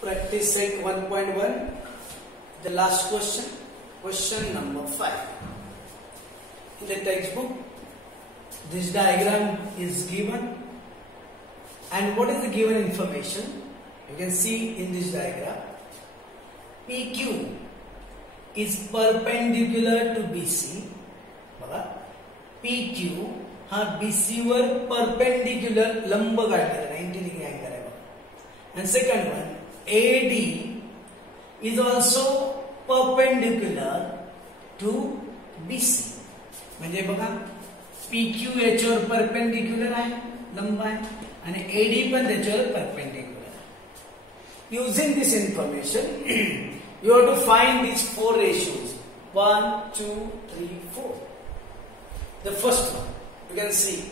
Practice set 1.1. The last question. Question number 5. In the textbook, this diagram is given. And what is the given information? You can see in this diagram. PQ is perpendicular to BC. PQ हा BC वर perpendicular लंब काढलेला 90 degree angle आहे बघा. And second one, AD is also perpendicular to BC. म्हणजे बघा PQ याच्यावर perpendicular आहे, लंब आहे, आणि AD पण त्याच्यावर perpendicular आहे. Using this information, you have to find these four ratios. 1, 2, 3, 4. The first one, you can see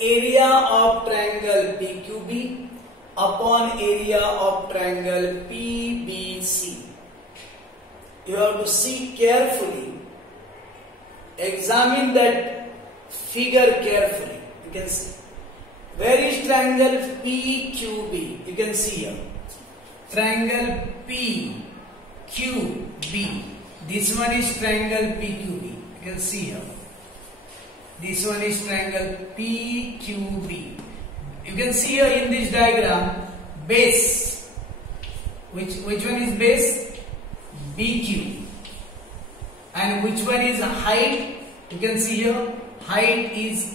area of triangle PQB upon area of triangle PBC. You have to see carefully, examine that figure carefully. You can see where is triangle PQB. You can see here triangle PQB. This one is triangle PQB. You can see here. This one is triangle PQB. You can see here in this diagram base. Which one is base? BQ. And which one is height? You can see here height is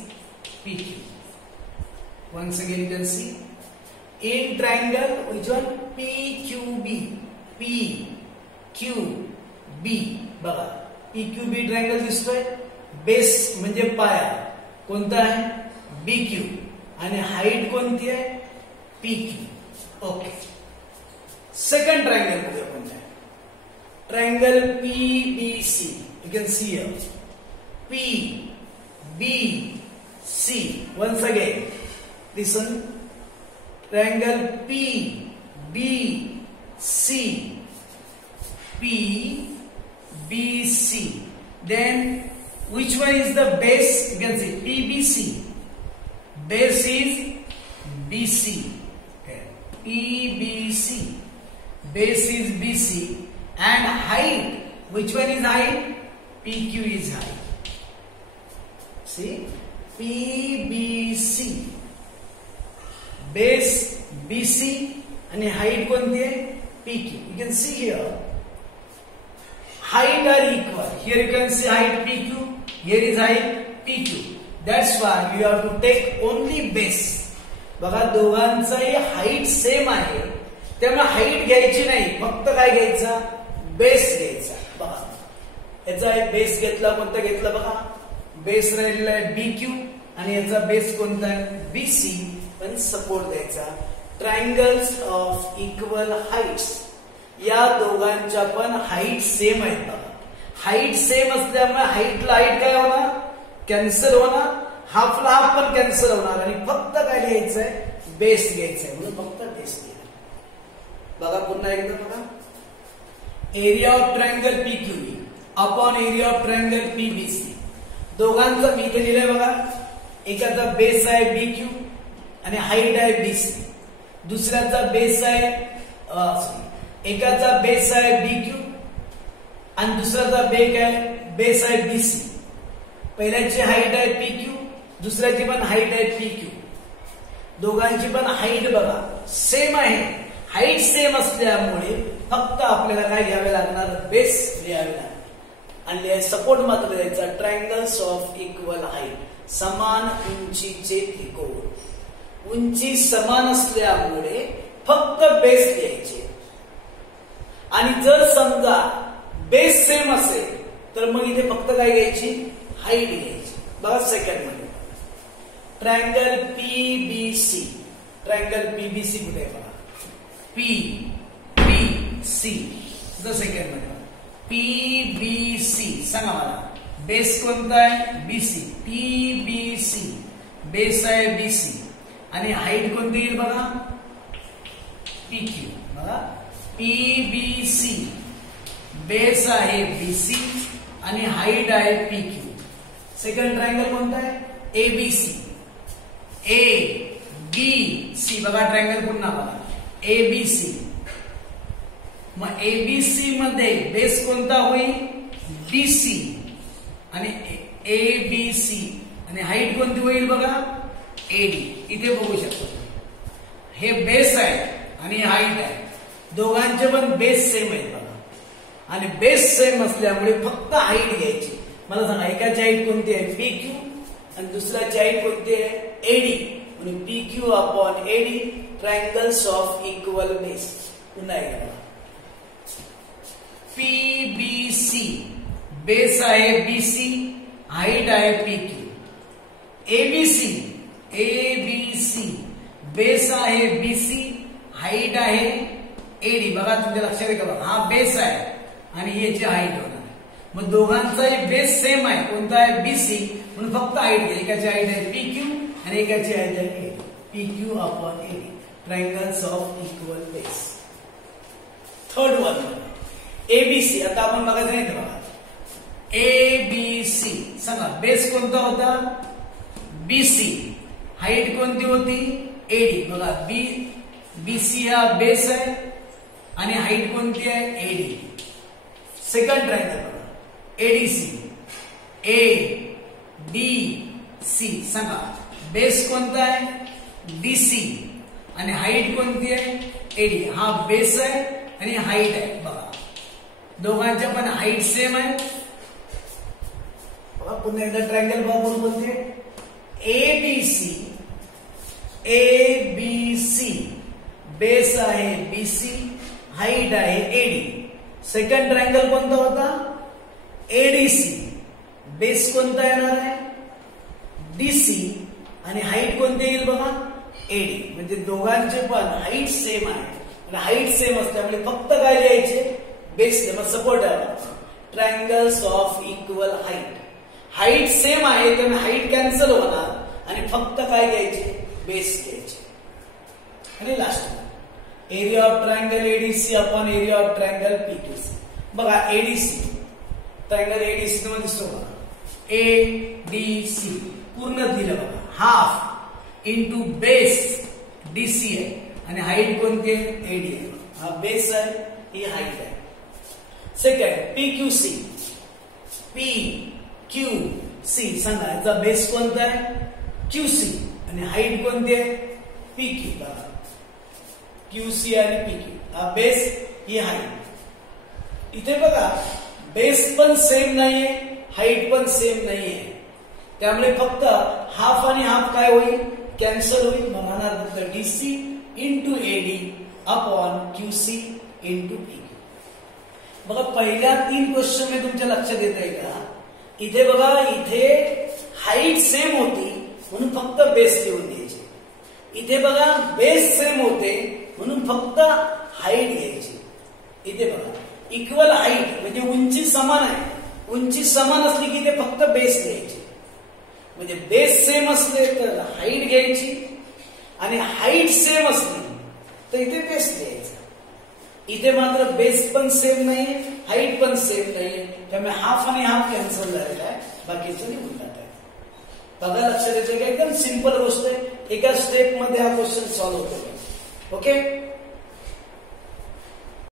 PQ. Once again you can see in triangle which one? PQB. PQB. बघा PQB triangle दिसतोय. Base म्हणजे पाया कोणता आहे? BQ. आणि height कोणती आहे? PQ. Okay. Second triangle मध्ये कोणता आहे? Triangle PBC. You can see here PBC. Once again listen. Triangle PBC. PBC. Then which one is the base? You can see PBC. Base is BC. Okay. PBC. Base is BC. And height. Which one is height? PQ is height. See? PBC. Base BC. And height कोणती आहे? PQ. You can see here. Height are equal. Here you can see height PQ. Here is height PQ. That's why you have to take only base. बघा दोघांचाही height same आहे, त्यामुळे height घ्यायची नाही, फक्त काय घ्यायचा? बेस घ्यायचा. बघा याचा बेस घेतला, कोणता घेतला? बघा बेस राहिलेला आहे BQ आणि याचा बेस कोणता आहे? BC. पण सपोर्ट द्यायचा. Triangles of equal heights. या दोघांच्या पण हाईट सेम आहेत. हाईट सेम असल्यामुळे हाईटला हाईट काय होणार? कॅन्सल होणार. हाफला हाफ पण कॅन्सल होणार. आणि फक्त काय घ्यायचंय? बेस घ्यायचंय. म्हणून फक्त बेस घ्यायचं. बघा पुन्हा एकदा बघा. Area of triangle PQB upon area of triangle PBC. दोघांचं मी इथे लिहिलंय बघा. एकाचा बेस आहे BQ आणि हाईट आहे BC. दुसऱ्याचा बेस आहे एकाचा बेस आहे BQ आणि दुसऱ्याचा बेस आहे BC. पहिल्याची हाईट आहे PQ, दुसऱ्याची पण हाईट आहे PQ. दोघांची पण हाईट बघा सेम आहे. हाईट सेम असल्यामुळे फक्त आपल्याला काय घ्यावे लागणार? बेस लिहावे लागणार. आणि सपोर्ट मात्र द्यायचा. Triangles of equal height. समान उंचीचे त्रिकोण. उंची समान असल्यामुळे फक्त बेस द्यायचे. आणि जर समजा बेस सेम असेल तर मग इथे फक्त काय घ्यायची? हाईट घ्यायची. बघा सेकंड मध्ये ट्रायंगल PBC. ट्रायंगल PBC कुठे आहे बघा? PBC. सेकंड मध्ये PBC. सांगा मला बेस कोणता आहे? BC. PBC. बेस आहे BC आणि हाईट कोणती येईल बघा? PQ. बघा PBC. बेस आहे BC आणि हाईट आहे PQ. सेकंड ट्रायंगल कोणता आहे? ABC. ABC. बघा ट्रायंगल पुन्हा बघा. एबीसी. मग एबीसी मध्ये बेस कोणता होईल? बीसी. आणि एबीसी आणि हाईट कोणती होईल बघा? एडी. इथे बघू शकतो हे बेस आहे आणि हाईट आहे. दोघांचे पण बेस सेम आहेत बघा. आणि बेस सेम असल्यामुळे फक्त हाईट घ्यायची. मला सांगा एकाची हाईट कोणती आहे? P Q. आणि दुसऱ्याची हाईट कोणती आहे? एडी. म्हणजे P Q upon AD triangles of equal base. पुन्हा एकदा पीबीसी बेस आहे बीसी, हाईट आहे P Q. ABC ABC base आहे बीसी, हाईट आहे एडी. बघा तुमच्या लक्षात आहे का? बघा हा बेस आहे आणि याची हाईट होणार. मग दोघांचाही बेस सेम आहे. कोणता आहे? बीसी. म्हणून फक्त हाईट घ्या. एकाची हाईट आहे पी क्यू आणि एकाची हाईट आहे AD. P Q upon AD triangles of equal base. Third one ABC. आता आपण बघायचं नाही बघा. एबीसी सांगा बेस कोणता होता? बीसी. हाईट कोणती होती? एडी. बघा बीसी हा बेस आहे आणि हाईट कोणती आहे? एडी. सेकंड ट्रायंगल बघा एडीसी. ए डी सी सांगा बेस कोणता आहे? डीसी आणि हाईट कोणती आहे? एडी. हा बेस आहे आणि हाईट आहे. बघा दोघांच्या पण हाईट सेम आहे. बघा पुन्हा एकदा ट्रायंगल बघून बोलते. एबीसी एबीसी बेस आहे बीसी, हाईट आहे एडी. सेकंड ट्रायंगल कोणता होता? एडीसी. बेस कोणता येणार आहे? डीसी आणि हाईट कोणती येईल बघा? एडी. म्हणजे दोघांचे पण हाईट सेम आहे आणि हाईट सेम असल्यामुळे फक्त काय लिहायचे? बेस. मग सपोर्ट आहे triangles of equal height. Height same आहे तर हाईट कॅन्सल होणार आणि फक्त काय घ्यायचे? बेस घ्यायचे. आणि last area of triangle ADC upon area of triangle PQC. बघा एडीसी ट्रायंगल एडीसी मध्ये दिसतो बघा. एडीसी पूर्ण दिलं बघा. हाफ इंटू बेस डीसी आहे आणि हाईट कोणती आहे? एडी आहे. हा बेस आहे, ही हाईट आहे. Second PQC. P Q C सांगा याचा बेस कोणता आहे? क्यूसी आणि हाईट कोणती आहे? P Q. बघा क्यूसी आणि पी क्यू हा बेस, ही हाईट. इथे बघा बेस पण सेम नाहीये, हाईट पण सेम नाहीये. त्यामुळे फक्त हाफ आणि हाफ काय होईल? कॅन्सल होईल. मग होणार फक्त DC into AD upon QC into P Q. बघा पहिल्या 3 क्वेश्चन में तुमच्या लक्षात येत आहे का? इथे बघा इथे हाईट सेम होती म्हणून फक्त बेस लिहून द्यायचे. इथे बघा बेस सेम होते म्हणून फक्त हाईट घ्यायची. इथे बघा इक्वल हाईट म्हणजे उंची समान आहे. उंची समान असली की इथे फक्त बेस घ्यायची. म्हणजे बेस सेम असले तर हाईट घ्यायची आणि हाईट सेम असली तर इथे बेस घ्यायचा. इथे मात्र बेस पण सेम नाही, हाईट पण सेम नाही. त्यामुळे हाफ आणि हाफ कॅन्सल झालेला आहे, बाकीचं निघून जात आहे. बघा लक्षात येतं की एकदम सिंपल गोष्ट आहे. एका स्टेप मध्ये हा क्वेश्चन सॉल्व्ह होतो. ओके.